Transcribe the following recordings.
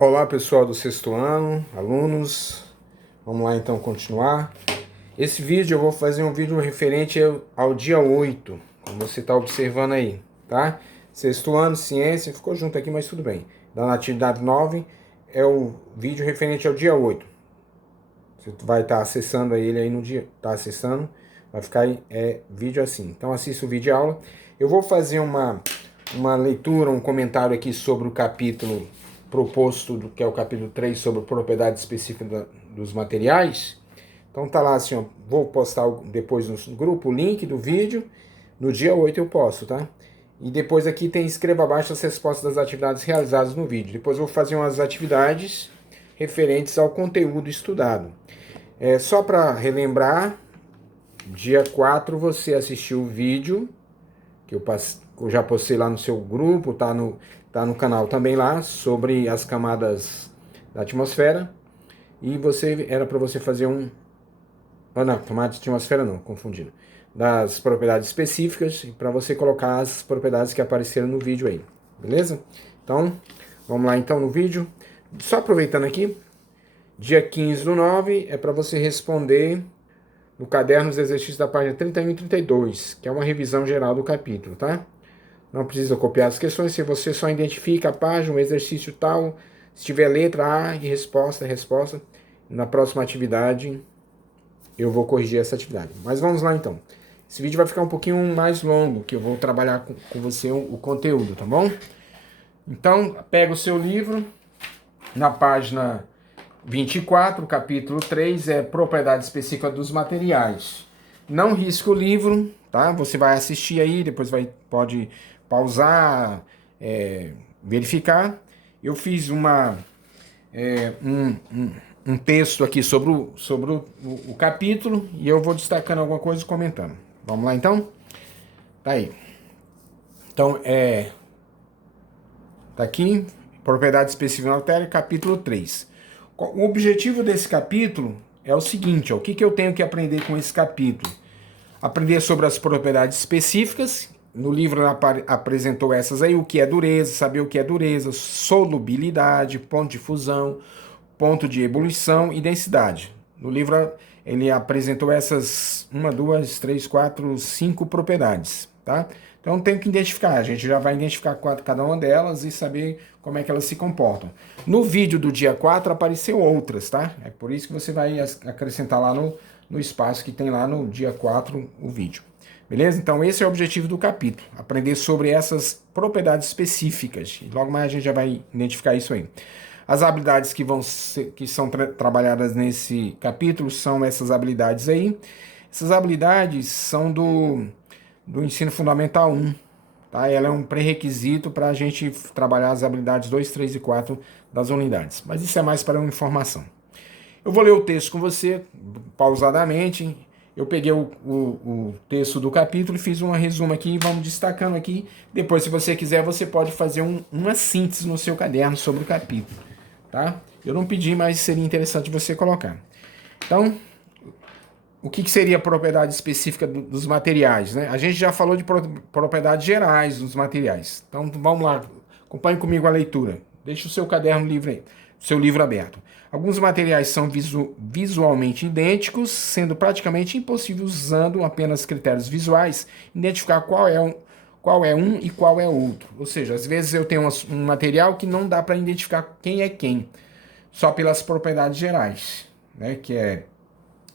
Olá pessoal do sexto ano, alunos, vamos lá então continuar. Esse vídeo eu vou fazer um vídeo referente ao dia 8, como você está observando aí, tá? Sexto ano, ciência, ficou junto aqui, mas tudo bem. Da atividade 9 é o vídeo referente ao dia 8. Você vai estar acessando ele aí no dia, tá acessando, vai ficar aí, vídeo assim. Então assista o vídeo aula. Eu vou fazer uma leitura, um comentário aqui sobre o capítulo proposto, que é o capítulo 3, sobre propriedade específica dos materiais. Então tá lá assim, ó, vou postar depois no grupo o link do vídeo, no dia 8 eu posto, tá? E depois aqui tem, escreva abaixo as respostas das atividades realizadas no vídeo. Depois eu vou fazer umas atividades referentes ao conteúdo estudado. Só para relembrar, dia 4 você assistiu o vídeo, que eu já postei lá no seu grupo, tá no canal também lá, sobre as camadas da atmosfera. E era para você fazer não, camada de atmosfera não, confundindo. Das propriedades específicas, para você colocar as propriedades que apareceram no vídeo aí, beleza? Então, vamos lá então no vídeo. Só aproveitando aqui, dia 15/9 é para você responder no caderno os exercícios da página 31 e 32, que é uma revisão geral do capítulo, tá? Não precisa copiar as questões, se você só identifica a página, o exercício tal, se tiver letra A e resposta, na próxima atividade eu vou corrigir essa atividade. Mas vamos lá então. Esse vídeo vai ficar um pouquinho mais longo, que eu vou trabalhar com você o conteúdo, tá bom? Então, pega o seu livro, na página 24, capítulo 3, é propriedade específica dos materiais. Não risque o livro, tá? Você vai assistir aí, depois pode pausar, verificar. Eu fiz um texto aqui sobre o capítulo e eu vou destacando alguma coisa e comentando. Vamos lá então? Tá aí. Então, tá aqui, propriedade específica da matéria, capítulo 3. O objetivo desse capítulo é o seguinte, ó, o que eu tenho que aprender com esse capítulo? Aprender sobre as propriedades específicas. No livro apresentou essas aí, o que é dureza, saber o que é dureza, solubilidade, ponto de fusão, ponto de ebulição e densidade. No livro ele apresentou essas 1, 2, 3, 4, 5 propriedades, tá? Então tem que identificar, a gente já vai identificar cada uma delas e saber como é que elas se comportam. No vídeo do dia 4 apareceu outras, tá? É por isso que você vai acrescentar lá no espaço que tem lá no dia 4 o vídeo. Beleza? Então esse é o objetivo do capítulo, aprender sobre essas propriedades específicas. E logo mais a gente já vai identificar isso aí. As habilidades que são trabalhadas nesse capítulo são essas habilidades aí. Essas habilidades são do ensino fundamental 1. Tá? Ela é um pré-requisito para a gente trabalhar as habilidades 2, 3 e 4 das unidades. Mas isso é mais para uma informação. Eu vou ler o texto com você, pausadamente. Eu peguei o texto do capítulo e fiz um resumo aqui, vamos destacando aqui. Depois, se você quiser, você pode fazer uma síntese no seu caderno sobre o capítulo. Tá? Eu não pedi, mas seria interessante você colocar. Então, o que seria a propriedade específica dos materiais, né? A gente já falou de propriedades gerais dos materiais. Então, vamos lá, acompanhe comigo a leitura. Deixe o seu caderno livre, seu livro aberto. Alguns materiais são visualmente idênticos, sendo praticamente impossível, usando apenas critérios visuais, identificar qual é um e qual é outro. Ou seja, às vezes eu tenho um material que não dá para identificar quem é quem, só pelas propriedades gerais, né? Que é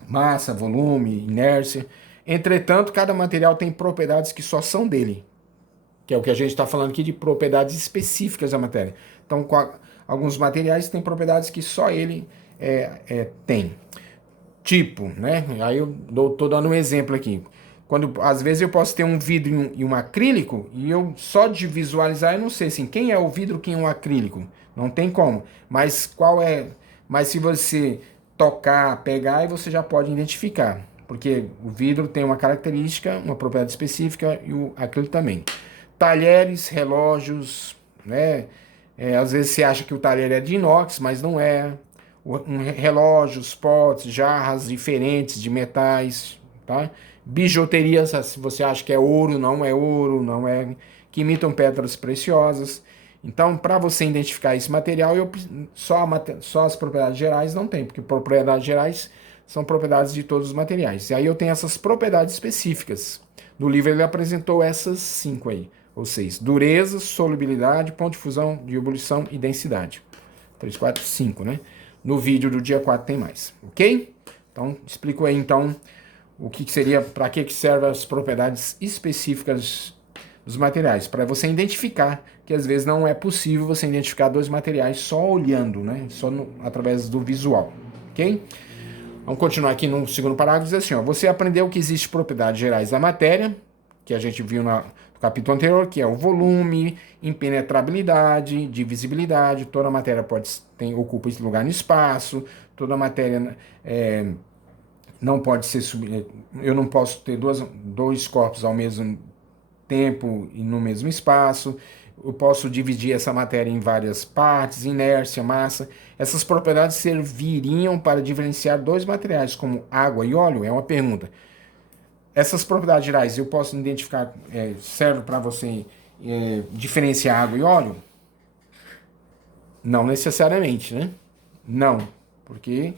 massa, volume, inércia. Entretanto, cada material tem propriedades que só são dele, que é o que a gente está falando aqui de propriedades específicas da matéria. Então, alguns materiais têm propriedades que só ele tem. Tipo, né? Aí eu estou dando um exemplo aqui. Às vezes eu posso ter um vidro e um acrílico e eu só de visualizar eu não sei assim, quem é o vidro, quem é o acrílico. Não tem como. Mas Mas se você tocar, pegar, aí você já pode identificar. Porque o vidro tem uma característica, uma propriedade específica e o acrílico também. Talheres, relógios, né? Às vezes você acha que o talher é de inox, mas não é. Relógios, potes, jarras diferentes de metais, tá? Bijuterias, se você acha que é ouro, não é, que imitam pedras preciosas. Então, para você identificar esse material, só as propriedades gerais não tem, porque propriedades gerais são propriedades de todos os materiais. E aí eu tenho essas propriedades específicas. No livro ele apresentou essas 5 aí, ou 6. Dureza, solubilidade, ponto de fusão, de ebulição e densidade. 3, 4, 5, né? No vídeo do dia 4 tem mais, ok? Então, explico aí então o que seria, para que servem as propriedades específicas dos materiais, para você identificar que às vezes não é possível você identificar dois materiais só olhando, né? Só através do visual, ok? Vamos continuar aqui no segundo parágrafo, diz assim, ó, você aprendeu que existem propriedades gerais da matéria, que a gente viu no capítulo anterior, que é o volume, impenetrabilidade, divisibilidade, toda matéria ocupa esse lugar no espaço, toda matéria não pode ser, eu não posso ter dois corpos ao mesmo tempo e no mesmo espaço, eu posso dividir essa matéria em várias partes, inércia, massa. Essas propriedades serviriam para diferenciar dois materiais, como água e óleo? É uma pergunta. Essas propriedades gerais eu posso identificar, serve para você diferenciar água e óleo? Não necessariamente, né? Não, porque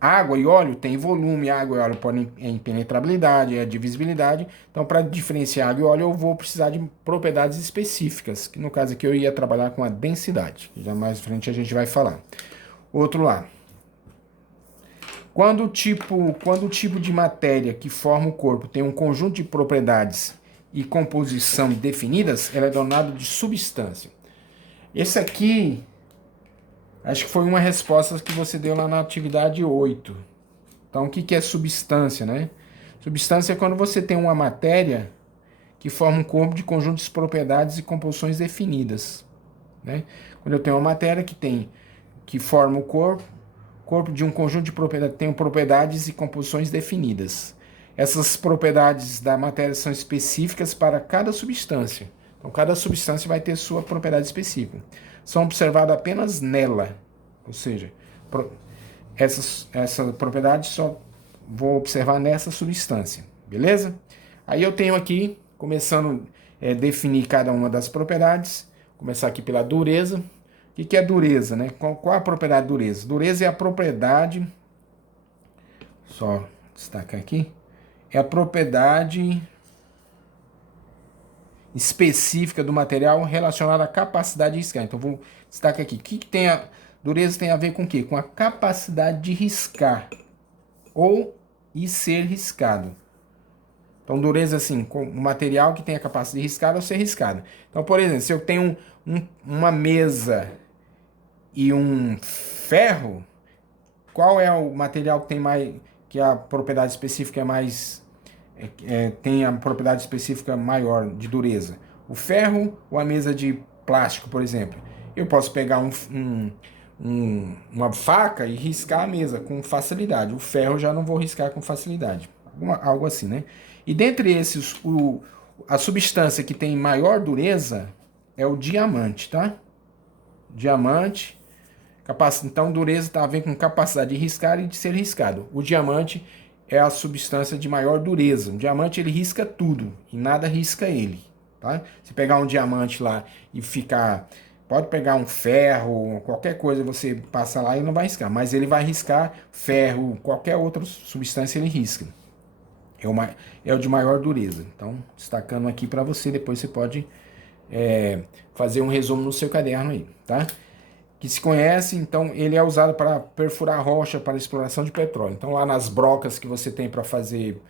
água e óleo tem volume, água e óleo podem impenetrabilidade, divisibilidade. Então, para diferenciar água e óleo, eu vou precisar de propriedades específicas, que no caso aqui eu ia trabalhar com a densidade. Já mais à frente a gente vai falar. Outro lá. Quando o tipo de matéria que forma o corpo tem um conjunto de propriedades e composição definidas, ela é denominada de substância. Esse aqui, acho que foi uma resposta que você deu lá na atividade 8. Então, o que é substância, né? Substância é quando você tem uma matéria que forma um corpo de conjuntos de propriedades e composições definidas, né? Quando eu tenho uma matéria que forma o corpo de um conjunto de propriedades, tem propriedades e composições definidas. Essas propriedades da matéria são específicas para cada substância. Então, cada substância vai ter sua propriedade específica. São observadas apenas nela, ou seja, essa propriedade só vou observar nessa substância, beleza? Aí eu tenho aqui, começando a definir cada uma das propriedades, começar aqui pela dureza. O que é dureza, né? Qual a propriedade de dureza? Dureza é a propriedade, só destacar aqui, é a propriedade específica do material relacionada à capacidade de riscar. Então, vou destacar aqui. O que tem dureza tem a ver com o quê? Com a capacidade de riscar e ser riscado. Então, dureza, assim, com um material que tem a capacidade de riscar ou ser riscado. Então, por exemplo, se eu tenho uma mesa e um ferro, qual é o material que tem mais, que a propriedade específica é mais, tem a propriedade específica maior de dureza? O ferro ou a mesa de plástico, por exemplo? Eu posso pegar uma faca e riscar a mesa com facilidade. O ferro eu já não vou riscar com facilidade. Algo assim, né? E dentre esses, a substância que tem maior dureza é o diamante, tá? Diamante. Então, dureza está a ver com capacidade de riscar e de ser riscado. O diamante é a substância de maior dureza. O diamante ele risca tudo e nada risca ele, tá? Se pegar um diamante lá e pode pegar um ferro, qualquer coisa você passa lá e não vai riscar, mas ele vai riscar ferro, qualquer outra substância ele risca. É o de maior dureza. Então, destacando aqui para você, depois você pode fazer um resumo no seu caderno aí, tá? Que se conhece, então ele é usado para perfurar rocha para exploração de petróleo. Então lá nas brocas que você tem para fazer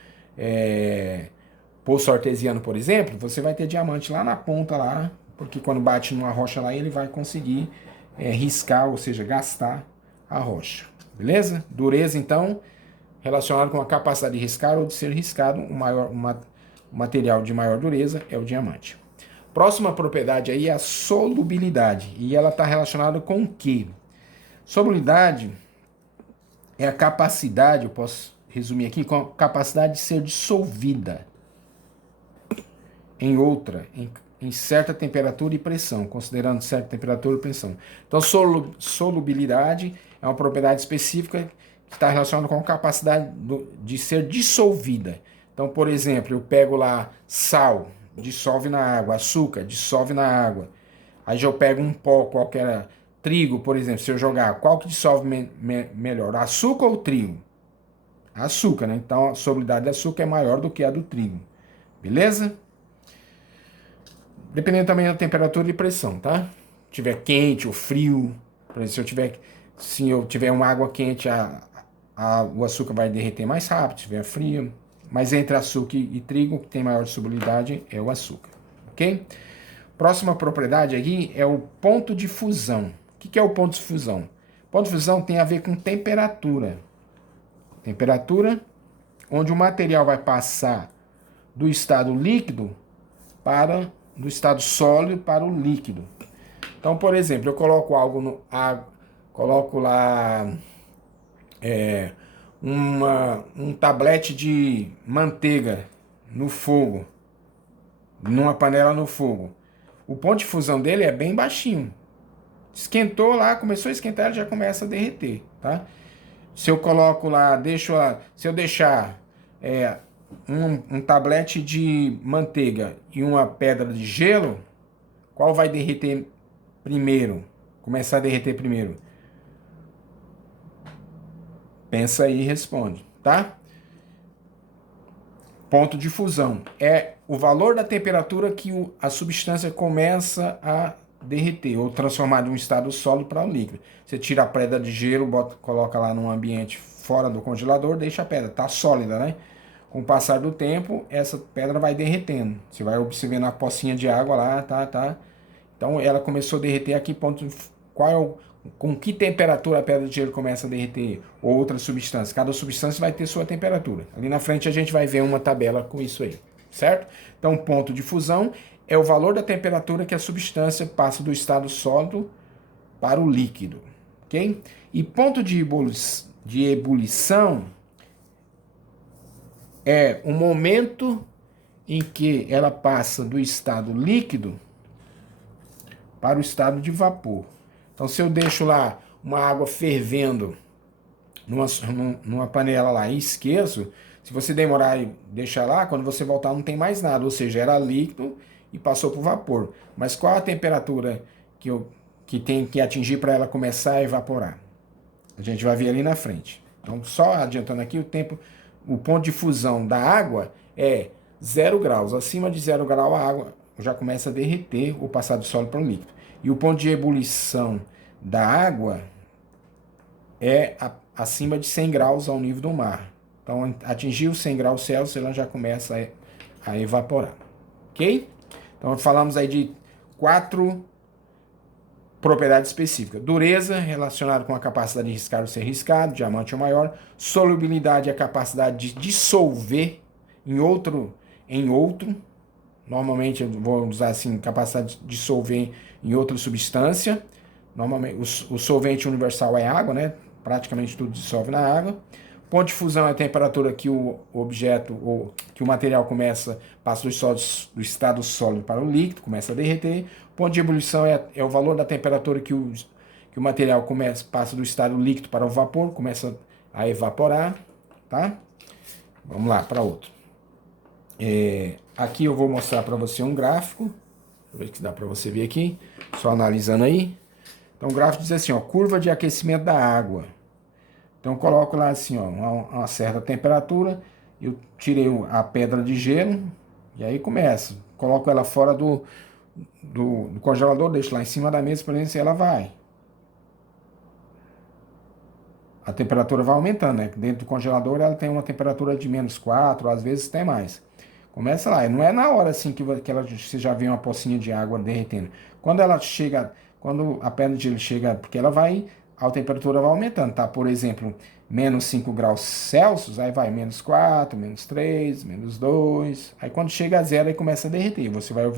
poço artesiano, por exemplo, você vai ter diamante lá na ponta lá, porque quando bate numa rocha lá ele vai conseguir riscar, ou seja, gastar a rocha. Beleza? Dureza então relacionado com a capacidade de riscar ou de ser riscado, o material de maior dureza é o diamante. Próxima propriedade aí é a solubilidade. E ela está relacionada com o quê? Solubilidade é a capacidade, eu posso resumir aqui, com a capacidade de ser dissolvida em outra, em certa temperatura e pressão, considerando certa temperatura e pressão. Então, solubilidade é uma propriedade específica que está relacionada com a capacidade de ser dissolvida. Então, por exemplo, eu pego lá sal, dissolve na água, açúcar, dissolve na água. Aí já eu pego um pó qualquer, trigo, por exemplo, se eu jogar, qual que dissolve melhor, açúcar ou trigo? Açúcar, né? Então a solubilidade de açúcar é maior do que a do trigo, beleza? Dependendo também da temperatura e pressão, tá? Se tiver quente ou frio, por exemplo, se eu tiver uma água quente, o açúcar vai derreter mais rápido, se tiver frio. Mas entre açúcar e trigo, o que tem maior solubilidade é o açúcar, ok? Próxima propriedade aqui é o ponto de fusão. O que é o ponto de fusão? Ponto de fusão tem a ver com temperatura. Temperatura, onde o material vai passar do estado líquido do estado sólido para o líquido. Então, por exemplo, eu coloco coloco lá um tablete de manteiga no fogo, numa panela no fogo. O ponto de fusão dele é bem baixinho. Esquentou lá, começou a esquentar, ele já começa a derreter, tá? Se eu coloco lá, se eu deixar um tablete de manteiga e uma pedra de gelo, qual vai derreter primeiro? Começar a derreter primeiro? Pensa aí e responde, tá? Ponto de fusão é o valor da temperatura que a substância começa a derreter ou transformar de um estado sólido para um líquido. Você tira a pedra de gelo, coloca lá num ambiente fora do congelador, deixa a pedra, tá sólida, né? Com o passar do tempo, essa pedra vai derretendo. Você vai observando a pocinha de água lá, tá. Então ela começou a derreter aqui, com que temperatura a pedra de gelo começa a derreter? Outra substância. Cada substância vai ter sua temperatura. Ali na frente a gente vai ver uma tabela com isso aí, certo? Então, ponto de fusão é o valor da temperatura que a substância passa do estado sólido para o líquido, ok? E ponto de ebulição é o momento em que ela passa do estado líquido para o estado de vapor. Então, se eu deixo lá uma água fervendo numa panela lá e esqueço, se você demorar e deixar lá, quando você voltar não tem mais nada, ou seja, era líquido e passou para o vapor. Mas qual a temperatura que tem que atingir para ela começar a evaporar? A gente vai ver ali na frente. Então, só adiantando aqui, o ponto de fusão da água é 0 graus. Acima de 0 grau a água já começa a derreter ou passar do sólido para o líquido. E o ponto de ebulição da água é acima de 100 graus ao nível do mar. Então, atingir os 100 graus Celsius, ela já começa a evaporar. Ok? Então, falamos aí de 4 propriedades específicas. Dureza, relacionada com a capacidade de riscar ou ser riscado, diamante é o maior. Solubilidade é a capacidade de dissolver em outro. Normalmente, eu vou usar assim, capacidade de dissolver em outra substância. Normalmente, o solvente universal é água, né? Praticamente tudo dissolve na água. Ponto de fusão é a temperatura que o objeto ou que o material passa do estado sólido para o líquido, começa a derreter. Ponto de ebulição é o valor da temperatura que o material passa do estado líquido para o vapor, começa a evaporar, tá? Vamos lá para outro. Aqui eu vou mostrar para você um gráfico. Deixa eu ver se dá para você ver aqui, só analisando aí. Então o gráfico diz assim, ó, curva de aquecimento da água. Então eu coloco lá assim, ó, uma certa temperatura, eu tirei a pedra de gelo e aí começa. Coloco ela fora do congelador, deixo lá em cima da mesa para ver se ela vai. A temperatura vai aumentando, né? Dentro do congelador ela tem uma temperatura de -4, às vezes até mais. Começa lá, não é na hora assim que você já vê uma pocinha de água derretendo. Quando a pedra de gelo chega, porque a temperatura vai aumentando, tá? Por exemplo, -5 graus Celsius, aí vai -4, -3, -2. Aí quando chega a 0, aí começa a derreter. Você vai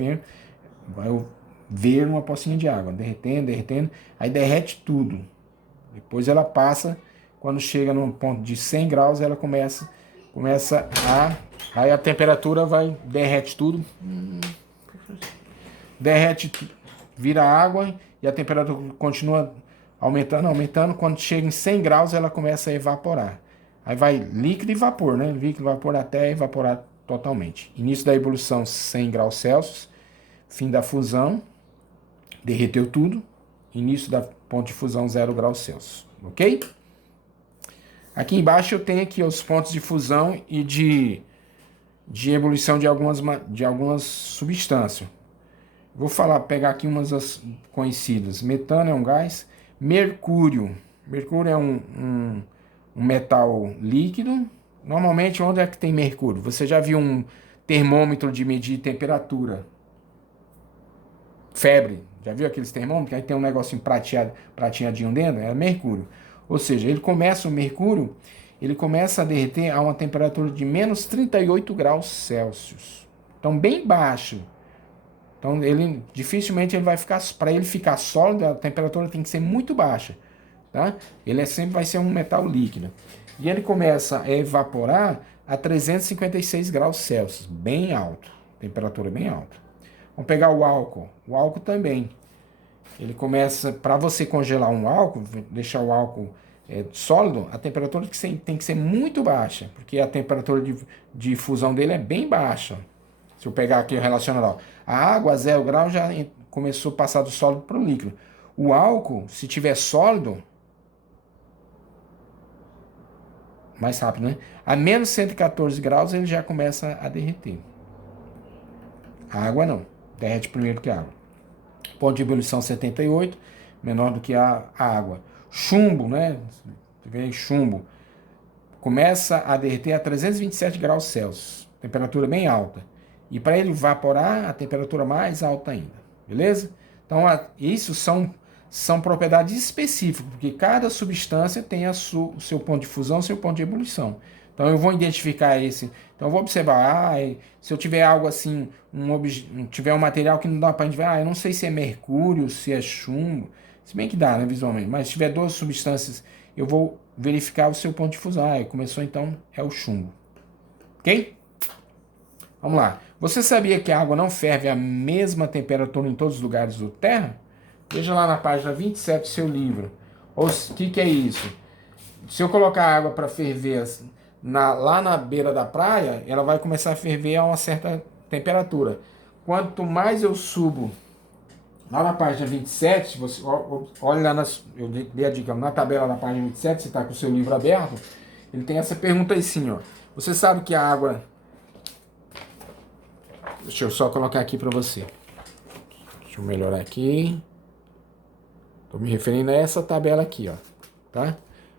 ver uma pocinha de água derretendo, aí derrete tudo. Depois ela passa, quando chega num ponto de 100 graus, ela começa aí a temperatura derrete tudo, vira água e a temperatura continua aumentando, quando chega em 100 graus ela começa a evaporar. Aí vai líquido e vapor, né? Líquido e vapor até evaporar totalmente. Início da ebulição 100 graus Celsius, fim da fusão, Derreteu tudo. Início da ponto de fusão 0 graus Celsius. Ok? Aqui embaixo eu tenho aqui os pontos de fusão e de ebulição de algumas substâncias. Vou pegar aqui umas das conhecidas. Metano é um gás. Mercúrio. Mercúrio é um metal líquido. Normalmente, onde é que tem mercúrio? Você já viu um termômetro de medir temperatura? Febre. Já viu aqueles termômetros? Aí tem um negocinho prateadinho dentro? É mercúrio. Ou seja, o mercúrio, ele começa a derreter a uma temperatura de menos 38 graus Celsius. Então, bem baixo. Então, dificilmente ele vai ficar, para ele ficar sólido, a temperatura tem que ser muito baixa, tá? Ele sempre vai ser um metal líquido. E ele começa a evaporar a 356 graus Celsius, bem alto, temperatura bem alta. Vamos pegar o álcool. O álcool também. Ele começa, para você congelar um álcool, deixar o álcool sólido, a temperatura tem que ser muito baixa, porque a temperatura de fusão dele é bem baixa. Se eu pegar aqui o relacionador, a água a 0 graus já começou a passar do sólido para o líquido. O álcool, se tiver sólido, mais rápido, né? A menos 114 graus ele já começa a derreter. A água não, derrete primeiro que a água. Ponto de ebulição 78, menor do que a água. Chumbo, né? Vem chumbo. Começa a derreter a 327 graus Celsius, temperatura bem alta. E para ele evaporar, a temperatura mais alta ainda. Beleza? Então, isso são propriedades específicas, porque cada substância tem o seu ponto de fusão, seu ponto de ebulição. Então, eu vou identificar esse. Então, eu vou observar, se eu tiver algo assim, tiver um material que não dá para a gente ver, eu não sei se é mercúrio, se é chumbo, se bem que dá, né, visualmente, mas se tiver duas substâncias, eu vou verificar o seu ponto de fusão. Começou então, é o chumbo. Ok? Vamos lá. Você sabia que a água não ferve a mesma temperatura em todos os lugares da Terra? Veja lá na página 27 do seu livro. O que é isso? Se eu colocar a água para ferver lá na beira da praia, ela vai começar a ferver a uma certa temperatura. Quanto mais eu subo, lá na página 27, você olha lá, eu dei a dica, na tabela da página 27, você está com o seu livro aberto, ele tem essa pergunta aí sim, ó. Você sabe que a água... Deixa eu só colocar aqui para você. Deixa eu melhorar aqui. Estou me referindo a essa tabela aqui, ó. Tá?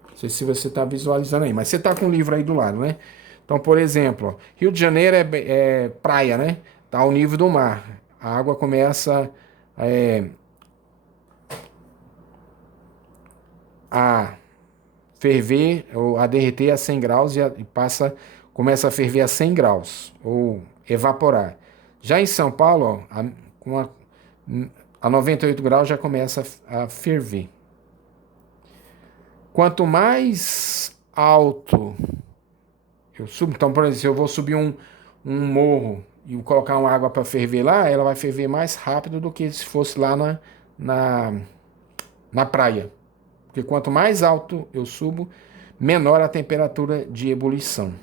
Não sei se você está visualizando aí, mas você está com o livro aí do lado, né? Então, por exemplo, ó, Rio de Janeiro é praia, né? Tá ao nível do mar. A água começa a ferver ou a derreter a 100 graus começa a ferver a 100 graus ou evaporar. Já em São Paulo, ó, a 98 graus já começa a ferver. Quanto mais alto eu subo, então, por exemplo, se eu vou subir um morro e colocar uma água para ferver lá, ela vai ferver mais rápido do que se fosse lá na praia. Porque quanto mais alto eu subo, menor a temperatura de ebulição.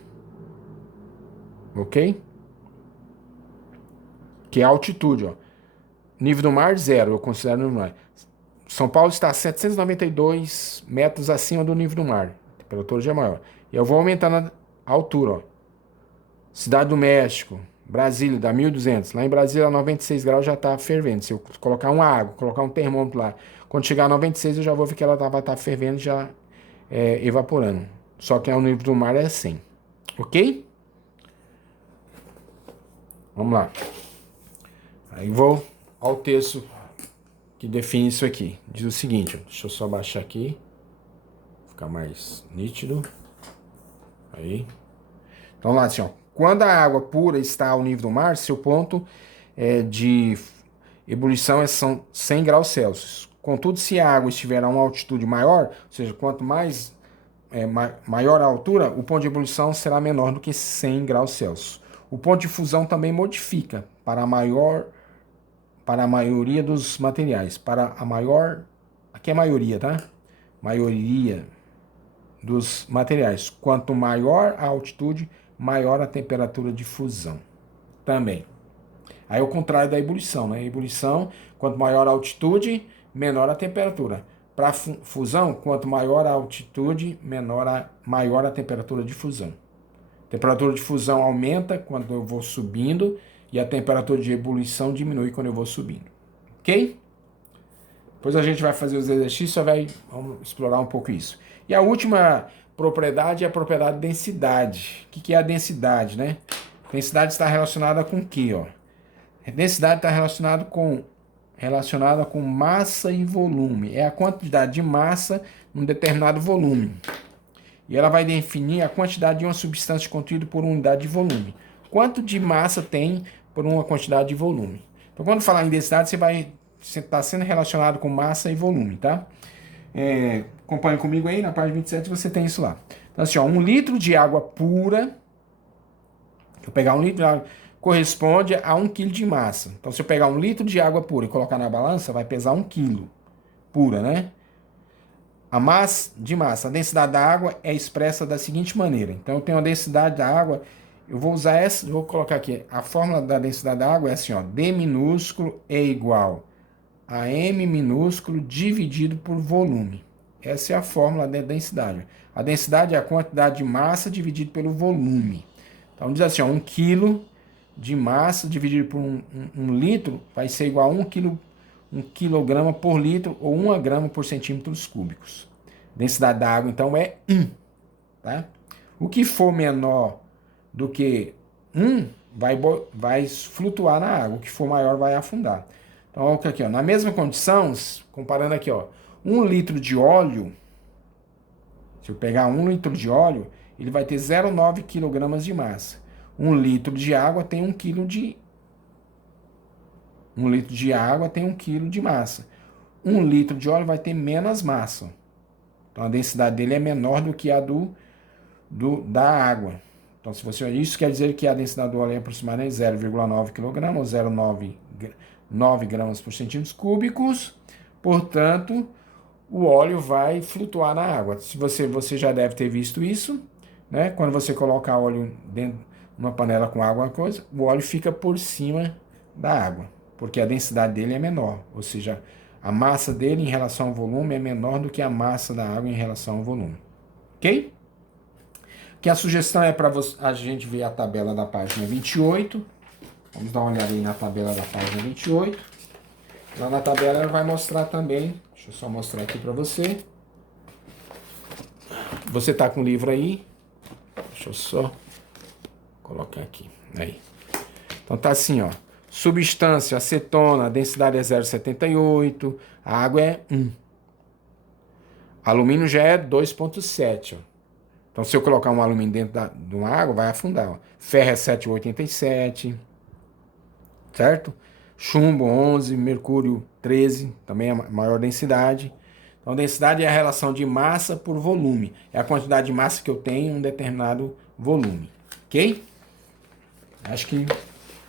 Ok? Que é a altitude, ó. Nível do mar, 0, eu considero no mar. São Paulo está a 792 metros acima do nível do mar. A temperatura já é maior. E eu vou aumentando a altura, ó. Cidade do México, Brasília, dá 1.200. Lá em Brasília, a 96 graus já está fervendo. Se eu colocar uma água, colocar um termômetro lá, quando chegar a 96, eu já vou ver que ela vai estar fervendo, já evaporando. Só que o nível do mar é 100. Ok? Vamos lá. Aí vou ao texto que define isso aqui. Diz o seguinte, ó, deixa eu só baixar aqui, ficar mais nítido. Aí. Então lá assim, ó, quando a água pura está ao nível do mar, seu ponto de ebulição são 100 graus Celsius. Contudo, se a água estiver a uma altitude maior, ou seja, quanto maior a altura, o ponto de ebulição será menor do que 100 graus Celsius. O ponto de fusão também modifica para a maioria dos materiais. Aqui é a maioria, tá? Maioria dos materiais. Quanto maior a altitude, maior a temperatura de fusão. Também. Aí é o contrário da ebulição, né? Ebulição, quanto maior a altitude, menor a temperatura. Para fusão, quanto maior a altitude, maior a temperatura de fusão. A temperatura de fusão aumenta quando eu vou subindo e a temperatura de ebulição diminui quando eu vou subindo. Ok? Depois a gente vai fazer os exercícios, vamos explorar um pouco isso. E a última propriedade é a propriedade de densidade. O que é a densidade, né? Densidade está relacionada com o quê? Ó? A densidade está relacionada com massa e volume. É a quantidade de massa num determinado volume. E ela vai definir a quantidade de uma substância contida por uma unidade de volume. Quanto de massa tem por uma quantidade de volume. Então, quando falar em densidade, você está sendo relacionado com massa e volume, tá? Acompanhe comigo aí, na página 27 você tem isso lá. Então, assim, ó, 1 litro de água pura, eu pegar 1 litro de água, corresponde a 1 quilo de massa. Então, se eu pegar 1 litro de água pura e colocar na balança, vai pesar 1 quilo pura, né? A densidade da água é expressa da seguinte maneira. Então, eu tenho a densidade da água, eu vou usar essa, vou colocar aqui, a fórmula da densidade da água é assim, ó, D minúsculo é igual a M minúsculo dividido por volume. Essa é a fórmula da densidade. A densidade é a quantidade de massa dividido pelo volume. Então, diz assim, ó, 1 quilo de massa dividido por 1 litro vai ser igual a 1 quilograma por litro ou 1 grama por centímetros cúbicos. Densidade da água, então, é 1. Tá? O que for menor do que 1 vai flutuar na água. O que for maior vai afundar. Então, olha aqui, ó, na mesma condição, comparando aqui, ó, 1 litro de óleo, se eu pegar 1 litro de óleo, ele vai ter 0,9 kg de massa. 1 litro de água tem 1 kg de 1 litro de água tem 1 kg de massa. 1 litro de óleo vai ter menos massa. Então a densidade dele é menor do que a da água. Então isso quer dizer que a densidade do óleo é aproximadamente 0,9 kg ou 0,9 gramas por centímetros cúbicos. Portanto, o óleo vai flutuar na água. Se você já deve ter visto isso, né? Quando você coloca óleo dentro de uma panela com água, o óleo fica por cima da água, porque a densidade dele é menor, ou seja, a massa dele em relação ao volume é menor do que a massa da água em relação ao volume. Ok? Que a sugestão é para a gente ver a tabela da página 28. Vamos dar uma olhada aí na tabela da página 28. Lá na tabela ela vai mostrar também, deixa eu só mostrar aqui para você. Você tá com o livro aí? Deixa eu só colocar aqui. Aí. Então tá assim, ó. Substância, acetona, a densidade é 0,78, a água é 1. Alumínio já é 2,7. Então, se eu colocar um alumínio dentro de uma água, vai afundar. Ó. Ferro é 7,87, certo? Chumbo 11, mercúrio 13, também é a maior densidade. Então, densidade é a relação de massa por volume. É a quantidade de massa que eu tenho em um determinado volume. Ok? Acho que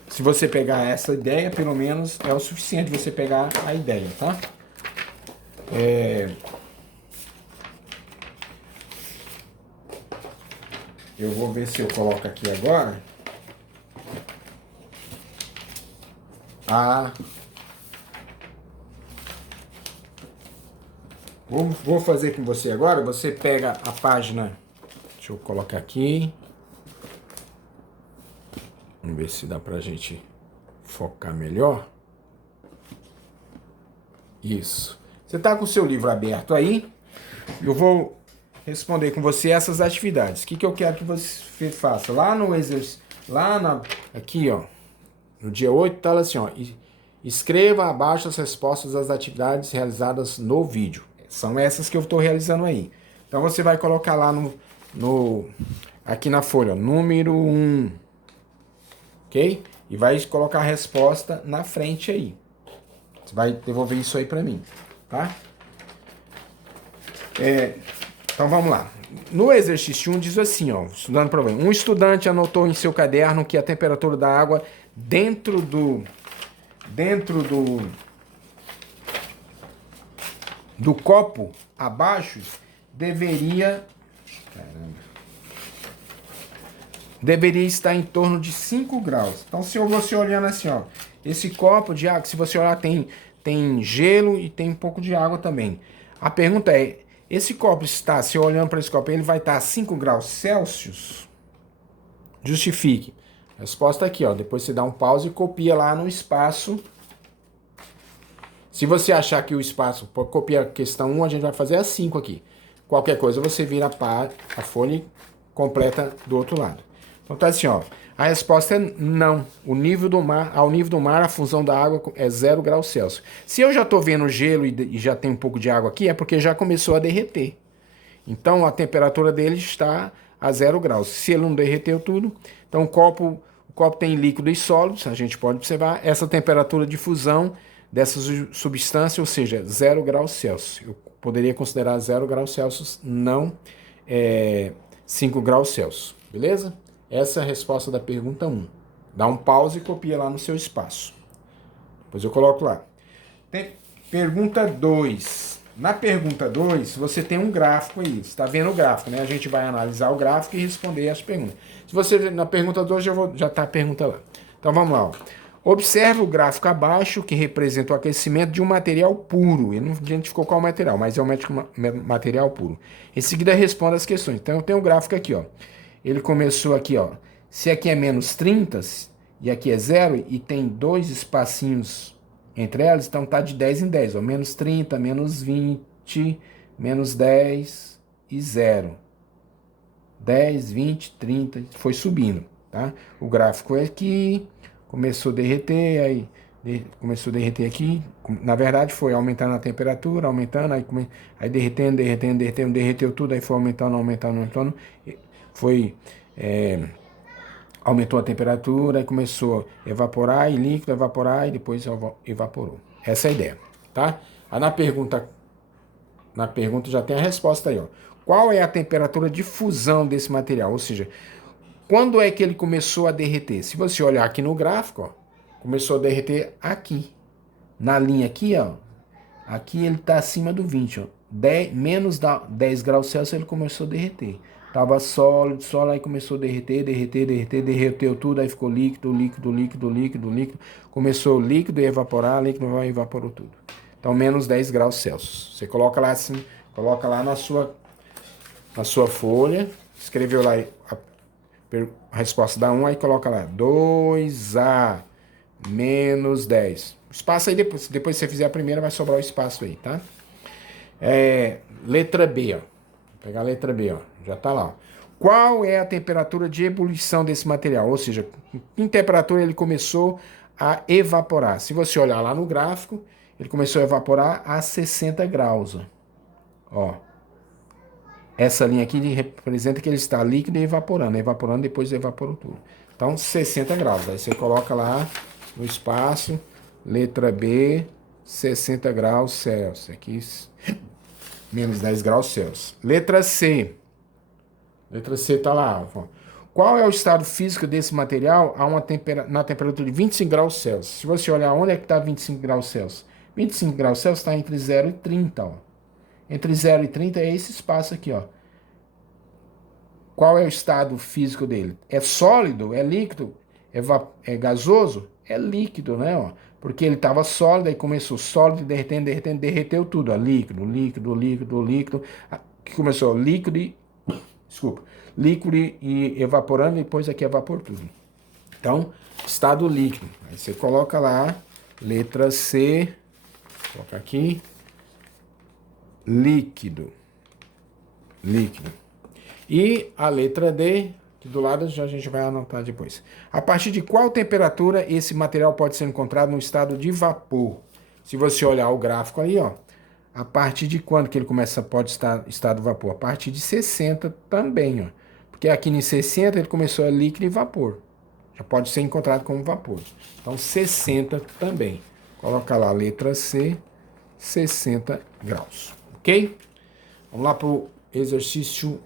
se você pegar essa ideia, pelo menos é o suficiente você pegar a ideia, tá? Eu vou ver se eu coloco aqui agora Vou fazer com você agora. Você pega a página. Deixa eu colocar aqui. Vamos ver se dá pra gente focar melhor. Isso. Você tá com o seu livro aberto aí. Eu vou responder com você essas atividades. O que eu quero que você faça? Lá no exercício, aqui, ó, no dia 8, tá lá assim, ó, escreva abaixo as respostas das atividades realizadas no vídeo. São essas que eu estou realizando aí. Então você vai colocar lá aqui na folha, ó, número 1, ok? E vai colocar a resposta na frente aí. Você vai devolver isso aí para mim, tá? Então vamos lá. No exercício 1 diz assim, ó, estudando o problema. Um estudante anotou em seu caderno que a temperatura da água dentro do copo abaixo deveria estar em torno de 5 graus. Então, se você olhando assim, ó, esse copo de água, se você olhar, tem gelo e tem um pouco de água também. A pergunta é, esse copo está, se eu olhando para esse copo, ele vai estar a 5 graus Celsius? Justifique. A resposta aqui, ó. Depois você dá um pause e copia lá no espaço. Se você achar que o espaço, pode copiar a questão 1, a gente vai fazer a 5 aqui. Qualquer coisa, você vira a folha completa do outro lado. Então tá assim, ó. A resposta é não. Ao nível do mar, a fusão da água é 0 graus Celsius. Se eu já estou vendo gelo e já tem um pouco de água aqui, é porque já começou a derreter. Então a temperatura dele está a 0 graus. Se ele não derreteu tudo, então o copo tem líquido e sólidos, a gente pode observar essa temperatura de fusão dessa substância, ou seja, 0 graus Celsius. Eu poderia considerar 0 graus Celsius, não 5 graus Celsius. Beleza? Essa é a resposta da pergunta 1. Dá um pause e copia lá no seu espaço. Depois eu coloco lá. Pergunta 2. Na pergunta 2, você tem um gráfico aí. Você está vendo o gráfico, né? A gente vai analisar o gráfico e responder as perguntas. Se você na pergunta 2, já está a pergunta lá. Então vamos lá. Ó. Observe o gráfico abaixo, que representa o aquecimento de um material puro. Ele não identificou qual material, mas é um material puro. Em seguida, responda as questões. Então eu tenho o gráfico aqui, ó. Ele começou aqui, ó. Se aqui é menos 30 e aqui é 0 e tem 2 espacinhos entre elas, então tá de 10 em 10, ó. Menos 30, menos 20, menos 10 e 0. 10, 20, 30, foi subindo, tá? O gráfico é aqui, começou a derreter, aí começou a derreter aqui. Na verdade foi aumentando a temperatura, aumentando, aí derretendo, derreteu tudo, aí foi aumentando. Foi, aumentou a temperatura, e começou a evaporar, e líquido evaporar, e depois evaporou. Essa é a ideia, tá? Aí na pergunta já tem a resposta aí, ó. Qual é a temperatura de fusão desse material? Ou seja, quando é que ele começou a derreter? Se você olhar aqui no gráfico, ó, começou a derreter aqui. Na linha aqui, ó, aqui ele está acima do 20, ó. Menos 10 graus Celsius ele começou a derreter. Tava sólido, aí começou a derreter, derreteu tudo, aí ficou líquido. Começou líquido e evaporar, líquido e evaporou tudo. Então, menos 10 graus Celsius. Você coloca lá assim, coloca lá na sua folha, escreveu lá a resposta da 1, aí coloca lá 2A menos 10. Espaço aí depois que você fizer a primeira, vai sobrar o espaço aí, tá? Letra B, ó. Vou pegar a letra B, ó. Já tá lá, ó. Qual é a temperatura de ebulição desse material? Ou seja, em temperatura ele começou a evaporar. Se você olhar lá no gráfico, ele começou a evaporar a 60 graus, ó. Essa linha aqui representa que ele está líquido e evaporando. Depois evaporou tudo. Então, 60 graus. Aí você coloca lá no espaço, letra B, 60 graus Celsius. Aqui, menos 10 graus Celsius. Letra C. Letra C está lá. Ó. Qual é o estado físico desse material na temperatura de 25 graus Celsius? Se você olhar onde é que está 25 graus Celsius. 25 graus Celsius está entre 0 e 30, ó. Entre 0 e 30 é esse espaço aqui, ó. Qual é o estado físico dele? É sólido? É líquido? É gasoso? É líquido, né? Ó? Porque ele estava sólido, aí começou sólido, derreteu tudo. Ó. Líquido. Que começou líquido e evaporando, e depois aqui evaporou tudo. Então, estado líquido. Aí você coloca lá, letra C, coloca aqui, líquido. E a letra D, que do lado a gente vai anotar depois. A partir de qual temperatura esse material pode ser encontrado no estado de vapor? Se você olhar o gráfico aí, ó, a partir de quando que ele pode estar em estado de vapor? A partir de 60 também, ó. Porque aqui em 60 ele começou a líquido e vapor. Já pode ser encontrado como vapor. Então 60 também. Coloca lá a letra C, 60 graus. Ok? Vamos lá para o exercício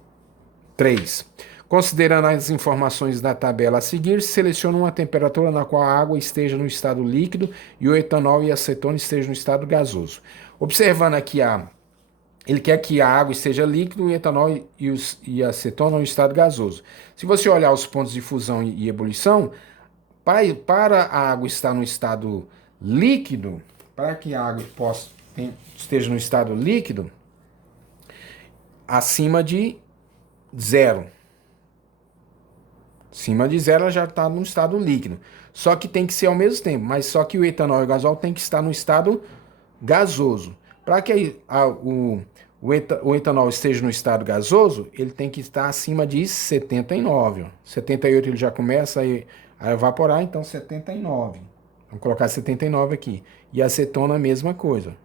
3. Considerando as informações da tabela a seguir, selecione uma temperatura na qual a água esteja no estado líquido e o etanol e a acetona estejam no estado gasoso. Observando aqui ele quer que a água esteja líquida, o etanol e a acetona no estado gasoso. Se você olhar os pontos de fusão e ebulição, Para a água estar no estado líquido, para que a água esteja no estado líquido, acima de zero. Acima de zero ela já está no estado líquido. Só que tem que ser ao mesmo tempo, mas só que o etanol e o gasol tem que estar no estado gasoso. Para que o etanol esteja no estado gasoso, ele tem que estar acima de 79. Ó. 78 ele já começa a evaporar, então 79. Vamos colocar 79 aqui. E a acetona a mesma coisa.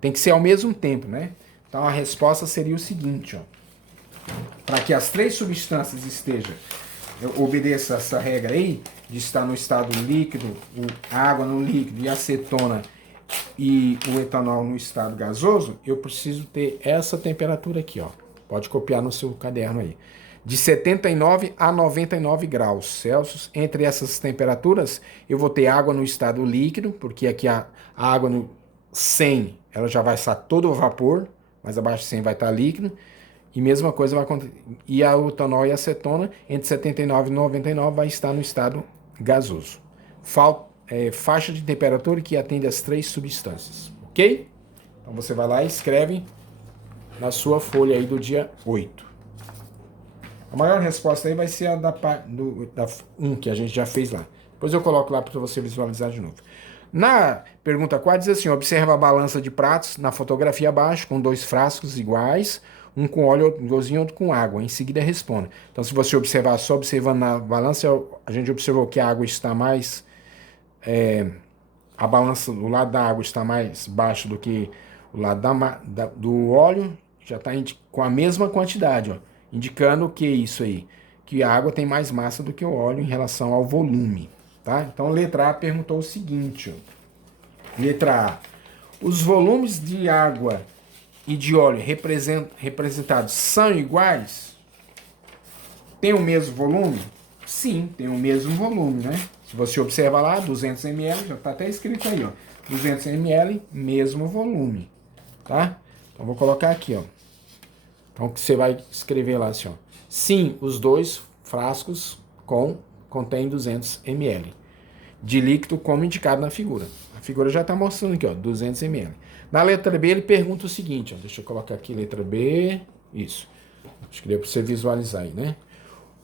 Tem que ser ao mesmo tempo, né? Então a resposta seria o seguinte, ó. Para que as três substâncias obedeçam essa regra aí, de estar no estado líquido, a água no líquido e a acetona e o etanol no estado gasoso, eu preciso ter essa temperatura aqui, ó. Pode copiar no seu caderno aí. De 79 a 99 graus Celsius. Entre essas temperaturas, eu vou ter água no estado líquido, porque aqui a água no 100, ela já vai estar todo o vapor, mas abaixo de 100 vai estar líquido. E mesma coisa vai acontecer. E a etanol e a acetona, entre 79 e 99, vai estar no estado gasoso. Faixa de temperatura que atende às três substâncias. Ok? Então você vai lá e escreve na sua folha aí do dia 8. A maior resposta aí vai ser a da 1, que a gente já fez lá. Depois eu coloco lá para você visualizar de novo. Na pergunta 4 diz assim, observa a balança de pratos na fotografia abaixo, com 2 frascos iguais, um com óleo igualzinho, outro com água. Em seguida responda. Então se você observar, só observando na balança, a gente observou que a água está mais... a balança do lado da água está mais baixo do que o lado do óleo, já está com a mesma quantidade, ó, indicando que isso aí, que a água tem mais massa do que o óleo em relação ao volume. Tá? Então, letra A perguntou o seguinte, ó. Letra A. Os volumes de água e de óleo representados são iguais? Tem o mesmo volume? Sim, tem o mesmo volume, né? Se você observar lá, 200 ml, já está até escrito aí, ó. 200 ml, mesmo volume, tá? Então, vou colocar aqui, ó. Então, você vai escrever lá assim, ó. Sim, os 2 frascos contém 200 ml de líquido, como indicado na figura. A figura já está mostrando aqui, ó, 200 ml. Na letra B, ele pergunta o seguinte, ó, deixa eu colocar aqui letra B, isso. Acho que deu para você visualizar aí, né?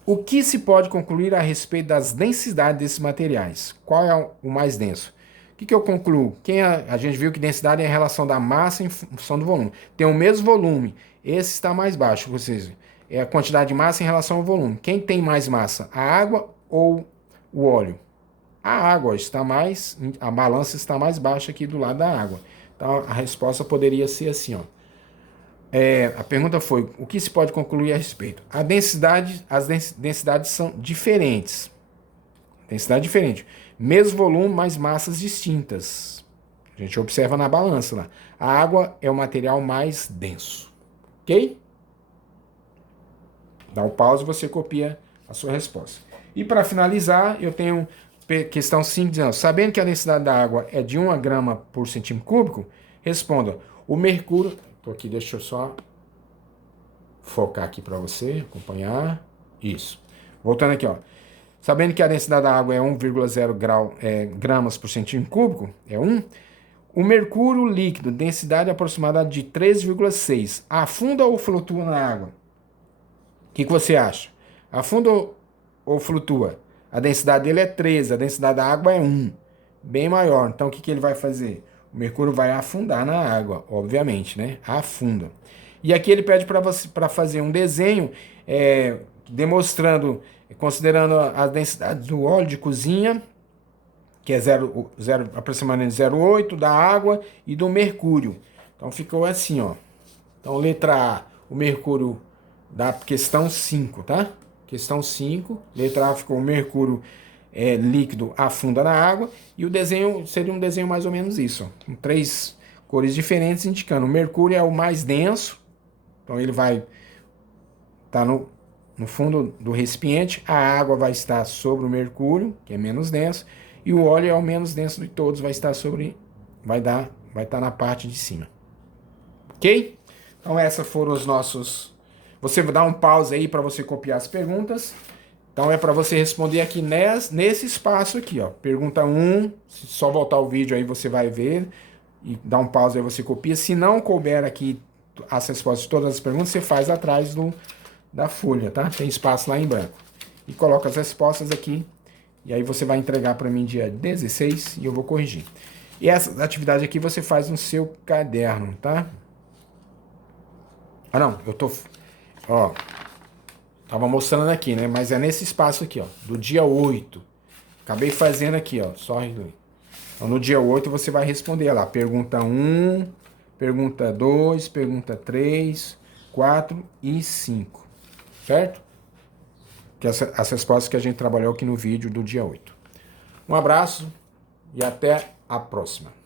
O que se pode concluir a respeito das densidades desses materiais? Qual é o mais denso? O que eu concluo? A gente viu que densidade é a relação da massa em função do volume. Tem o mesmo volume, esse está mais baixo, ou seja, é a quantidade de massa em relação ao volume. Quem tem mais massa, a água ou o óleo? A água está a balança está mais baixa aqui do lado da água. Então a resposta poderia ser assim, ó. A pergunta foi, o que se pode concluir a respeito? As densidades são diferentes. Densidade diferente. Mesmo volume, mas massas distintas. A gente observa na balança lá. A água é o material mais denso. Ok? Dá um pause e você copia a sua resposta. E para finalizar, eu tenho questão 5 dizendo, sabendo que a densidade da água é de 1 grama por centímetro cúbico, responda, o mercúrio... Tô aqui, deixa eu só focar aqui para você acompanhar. Isso. Voltando aqui, ó. Sabendo que a densidade da água é 1,0 gramas por centímetro cúbico, é 1, o mercúrio líquido, densidade aproximada de 3,6, afunda ou flutua na água? O que você acha? Afunda ou flutua? A densidade dele é 13, a densidade da água é 1, bem maior. Então, o que ele vai fazer? O mercúrio vai afundar na água, obviamente, né? Afunda. E aqui ele pede para fazer um desenho demonstrando, considerando a densidade do óleo de cozinha, que é aproximadamente 0,8, da água e do mercúrio. Então ficou assim, ó. Então, letra A, o mercúrio da questão 5, tá? Questão 5, letra A ficou o mercúrio líquido afunda na água, e o desenho seria um desenho mais ou menos isso, ó, com 3 cores diferentes, indicando o mercúrio é o mais denso, então ele vai estar no fundo do recipiente, a água vai estar sobre o mercúrio, que é menos denso, e o óleo é o menos denso de todos, vai estar na parte de cima. Ok? Então essas foram os nossos... Você vai dar um pause aí para você copiar as perguntas. Então é para você responder aqui nesse espaço aqui, ó. Pergunta 1, se só voltar o vídeo aí você vai ver e dá um pause aí você copia. Se não couber aqui as respostas de todas as perguntas, você faz atrás da folha, tá? Tem espaço lá em branco. E coloca as respostas aqui e aí você vai entregar para mim dia 16 e eu vou corrigir. E essa atividade aqui você faz no seu caderno, tá? Ah, não, eu tô... Ó, tava mostrando aqui, né? Mas é nesse espaço aqui, ó, do dia 8. Acabei fazendo aqui, ó, só... Então, no dia 8 você vai responder lá, pergunta 1, pergunta 2, pergunta 3, 4 e 5, certo? Que as respostas que a gente trabalhou aqui no vídeo do dia 8. Um abraço e até a próxima.